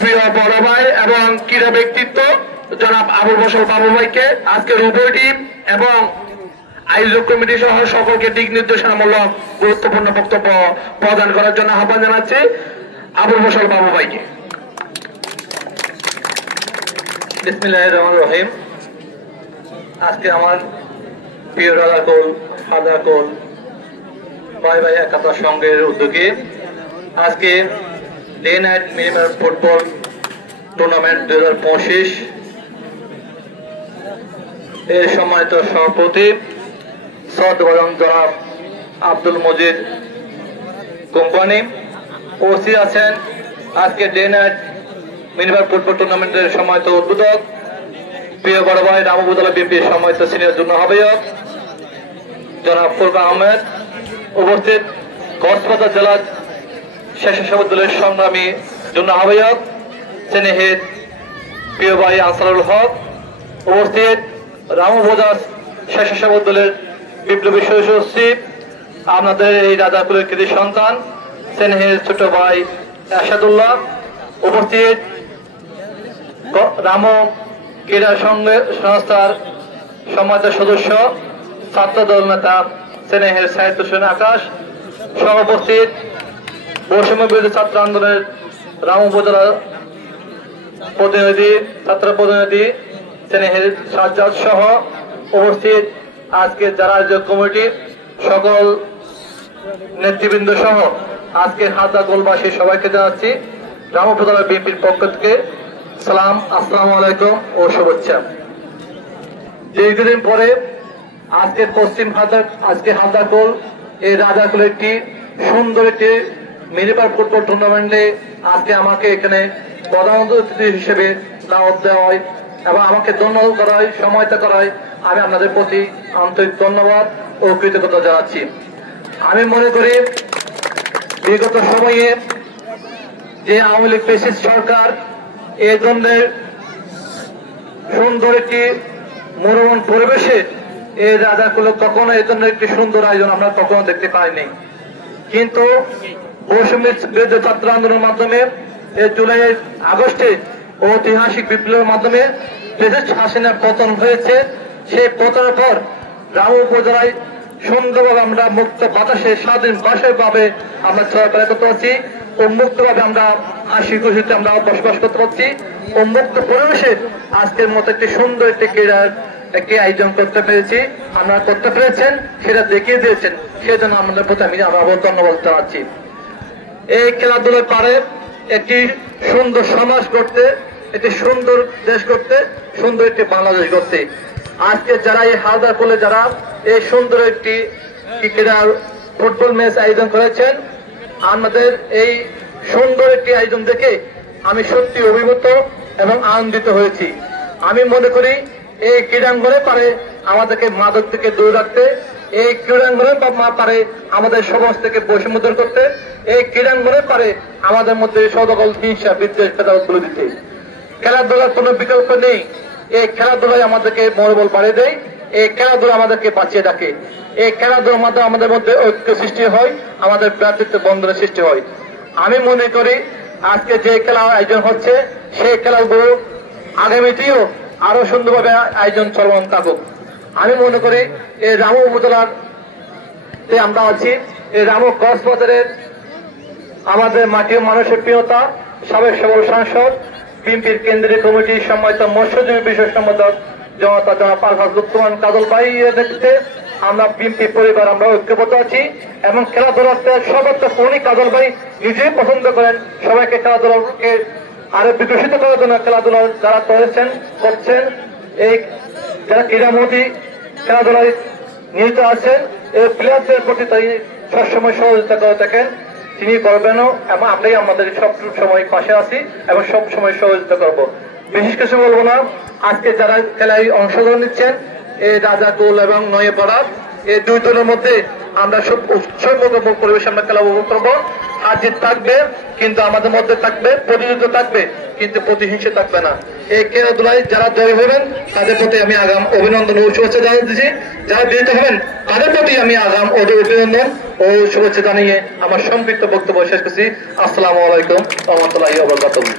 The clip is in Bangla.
প্রিয় বড় ভাই এবং ক্রীড়া ব্যক্তিত্ব জনাব আবুল বসর বাবু ভাইকে আজকের উভয় টিম এবং আয়োজক কমিটি সহ সকলকে দিক নির্দেশনামূলক গুরুত্বপূর্ণ বক্তব্য প্রদান করার জন্য আহ্বান জানাচ্ছি আবুল বসর বাবু ভাইকে। বিসমিল্লাহির রহমানির রহিম। আজকে আমার প্রিয় রাজাকুল হাদাকুল ভাই ভাই একাত্তর সংঘের উদ্যোগে আজকে day night minimum football tournament 2025 এর সম্মানিত সভাপতি সদবাদন জনাব আব্দুল মজিদ কোম্পানি ওসি আছেন। আজকে ডে নাইট মিনিমাম ফুটবল টুর্নামেন্টের সম্মানিত উদ্বোধক প্রিয় বড় ভাই রামবুতলা বিএনপির সম্মানিত সিনিয়র যুগ্ম আহ্বায়ক জনাব ফুরকান আহমেদ, উপস্থিত কক্সবাজার জেলার স্বেচ্ছাসেবক দলের সংগ্রামী যুগ্ম আহ্বায়ক স্নেহের প্রিয় ভাই আনসারুল হক, উপস্থিত রামবাজার স্বেচ্ছাসেবক দলের বিপ্লবী সচিব আপনাদের এই রাজাকুলের কৃতি সন্তান স্নেহের ছোট ভাই আসাদুল্লাহ, উপস্থিত রাম ক্রীড়া সংস্থার সম্মানিত সদস্য ছাত্র দল নেতা স্নেহের সাহিত্য হোসেন আকাশ, সহ উপস্থিত বৈষম্য বিরোধী ছাত্র আন্দোলনের রাম উপজেলা প্রতিনিধি ছাত্র প্রতিনিধি স্নেহের সাজ্জাদ সহ উপস্থিত আজকে যারা আয়োজক কমিটি সকল নেতৃবৃন্দ সহ আজকে হাদা গোলবাসী সবাইকে জানাচ্ছি রাম উপজেলা বিএনপির পক্ষ থেকে সালাম, আসসালামু আলাইকুম ও শুভেচ্ছা। দীর্ঘদিন পরে আজকে হাদাকুল এই রাজাকুল একটি সুন্দর একটি মিনিমাম ফুটবল টুর্নামেন্টে আজকে আমাকে এখানে প্রধান অতিথি হিসেবে দাওয়াত দেওয়া হয় এবং আমাকে ধন্যবাদ করা হয়, সহায়তা করা হয়। আমি আপনাদের প্রতি আন্তরিক ধন্যবাদ ও কৃতজ্ঞতা জানাচ্ছি। আমি মনে করি বিগত সময়ে যে আওয়ামী লীগ ফ্যাসিস্ট সরকার এই ধরনের সুন্দর একটি মনোরম পরিবেশে এই রাজাকুলে কখনো এই ধরনের একটি সুন্দর আয়োজন আমরা কখনো দেখতে পাইনি। কিন্তু বৈষম্যের বিরুদ্ধে ছাত্র আন্দোলনের মাধ্যমে এই জুলাই আগস্টে ঐতিহাসিক বিপ্লবের মাধ্যমে ফ্যাসিস্ট হাসিনার পতন হয়েছে। সেই পতনের পর রাম উপজেলায় সুন্দরভাবে আমরা মুক্ত বাতাসে স্বাধীন বাসে ভাবে আমরা চলাফেরা করতে পারছি ও মুক্তভাবে আমরা হাসি খুশিতে আমরা বসবাস করতে পারছি ও মুক্ত পরিবেশে আজকের মতো একটি সুন্দর একটি ক্রীড়ার একটি আয়োজন করতে পেরেছি, আমরা করতে পেরেছেন, সেটা দেখিয়ে দিয়েছেন, সেজন্য আমাদের প্রতি আমি আবার ধন্যবাদ জানাচ্ছি। এই খেলাধুলার পারে একটি সুন্দর সমাজ করতে, একটি সুন্দর দেশ করতে, সুন্দর একটি বাংলাদেশ করতে আজকে যারা এই হাদাকুলে যারা এই সুন্দর একটি ক্রীড়া ফুটবল ম্যাচ আয়োজন করেছেন, আমাদের এই সুন্দর একটি আয়োজন দেখে আমি সত্যি অভিভূত এবং আনন্দিত হয়েছি। আমি মনে করি এই ক্রীড়াঙ্গনে পারে আমাদেরকে মাদক থেকে দূরে রাখতে, এই ক্রীড়াঙ্গনে পারে আমাদের সমাজ থেকে বৈষম্য দূর করতে, এই ক্রীড়াঙ্গনে পারে আমাদের মধ্যে সকল হিংসা বিদ্বেষ ভেদাভেদ তুলে দিতে। খেলাধুলার কোনো বিকল্প নেই। এই খেলাধুলায় আমাদেরকে মনোবল বাড়িয়ে দেয়, এই খেলাধুলা আমাদেরকে বাঁচিয়ে রাখে, এই খেলাধুলার মাধ্যমে আমাদের মধ্যে ঐক্য সৃষ্টি হয়, আমাদের ভ্রাতৃত্ব বন্ধনের সৃষ্টি হয়। আমি মনে করি আজকে যে খেলা আয়োজন হচ্ছে সেই খেলাগুলো আগামীতেও আরো সুন্দরভাবে আয়োজন চলমান থাকুক। আমি মনে করি এই রাম উপজেলার আমরা আছি, এই রাম কক্সবাজারের আমাদের মাটি ও মানুষের প্রিয়তা সাবেক সবল সাংসদ বিএনপির কেন্দ্রীয় কমিটির সম্মানিত মৎস্যজীবী বিষয় সম্পাদক জনতা জনাব আলহাজ লুৎফুমান কাজল ভাই নেতৃত্বে আমরা বিএনপি পরিবার আমরা ঐক্যবদ্ধ আছি এবং খেলাধুলাতে সর্বাত্মক উনি কাজল ভাই নিজেই পছন্দ করেন সবাইকে খেলাধুলাকে আরো বিকশিত করার জন্য খেলাধুলা যারা করছেন এই যারা ক্রীড়ামন্ত্রী খেলাধুলায় নিয়োজিত আছেন এই প্লেয়ারদের প্রতি তাই সবসময় সহযোগিতা করে থাকেন, তিনি করবেনও এবং আমরাই আমাদের সব সময় পাশে আছি এবং সব সময় সহযোগিতা করবো। বিশেষ কিছু বলবো না, আজকে যারা খেলায় অংশগ্রহণ নিচ্ছেন এই রাজাকুল এবং নয়পাড়া এই দুই দলের মধ্যে আমরা সব উৎসবমুখর পরিবেশে আমরা খেলা উপভোগ করবো। হাজির থাকবে, কিন্তু আমাদের মধ্যে থাকবে প্রতিযোগিতা থাকবে, কিন্তু প্রতিহিংসা থাকবে না। এই খেলাধুলায় যারা জয় হবেন তাদের প্রতি আমি আগাম অভিনন্দন ও শুভেচ্ছা জানাচ্ছি, যারা বিজয়ী হবেন তাদের প্রতি আমি আগাম অভিনন্দন ও শুভেচ্ছা জানিয়ে আমার সংক্ষিপ্ত বক্তব্য শেষ করছি। আসসালামু আলাইকুম ওয়া রাহমাতুল্লাহি ওয়া বারাকাতুহু।